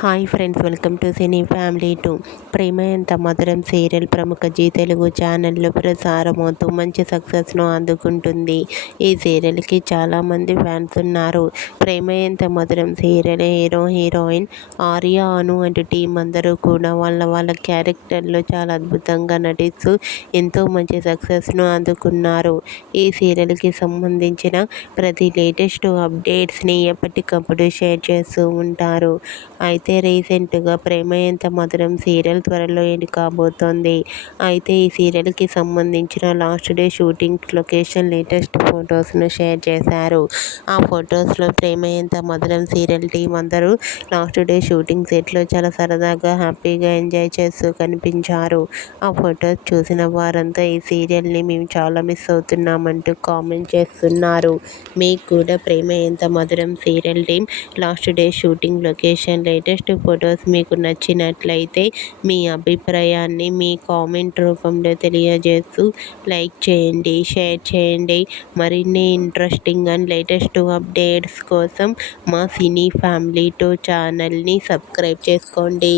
Hi friends, welcome to cine family 2. Prema Entha Madhuram serial ప్రముఖ G Telugu ఛానల్లో ప్రసారమవుతూ మంచి సక్సెస్ను అందుకుంటుంది. ఈ సీరియల్కి చాలామంది ఫ్యాన్స్ ఉన్నారు. ప్రేమ Entha Madhuram serial hero heroine Arya, అను అంటూ టీం అందరూ కూడా వాళ్ళ క్యారెక్టర్లో చాలా అద్భుతంగా నటిస్తూ ఎంతో మంచి సక్సెస్ను అందుకున్నారు. ఈ సీరియల్కి సంబంధించిన ప్రతి లేటెస్ట్ అప్డేట్స్ని ఎప్పటికప్పుడు షేర్ చేస్తూ ఉంటారు. అయితే రీసెంట్గా ప్రేమ ఎంత మధురం సీరియల్ త్వరలో ఎండ్ కాబోతోంది. అయితే ఈ సీరియల్కి సంబంధించిన last day shooting location latest ఫొటోస్ను షేర్ చేశారు. ఆ ఫొటోస్లో ప్రేమ ఎంత మధురం సీరియల్ టీం అందరూ లాస్ట్ డే షూటింగ్ సెట్లో చాలా సరదాగా హ్యాపీగా ఎంజాయ్ చేస్తూ కనిపించారు. ఆ ఫొటోస్ చూసిన వారంతా ఈ సీరియల్ని మేము చాలా మిస్ అవుతున్నామంటూ కామెంట్ చేస్తున్నారు. మీకు కూడా ప్రేమ Entha Madhuram serial team last day shooting location latest photos మీకు నచ్చినట్లయితే మీ అభిప్రాయాన్ని మీ కామెంట్ రూపంలో తెలియజేస్తూ లైక్ చేయండి, షేర్ చేయండి. మరిన్ని ఇంట్రెస్టింగ్ అండ్ లేటెస్ట్ అప్డేట్స్ కోసం మా సినీ ఫ్యామిలీ 2 ఛానల్ని సబ్స్క్రైబ్ చేసుకోండి.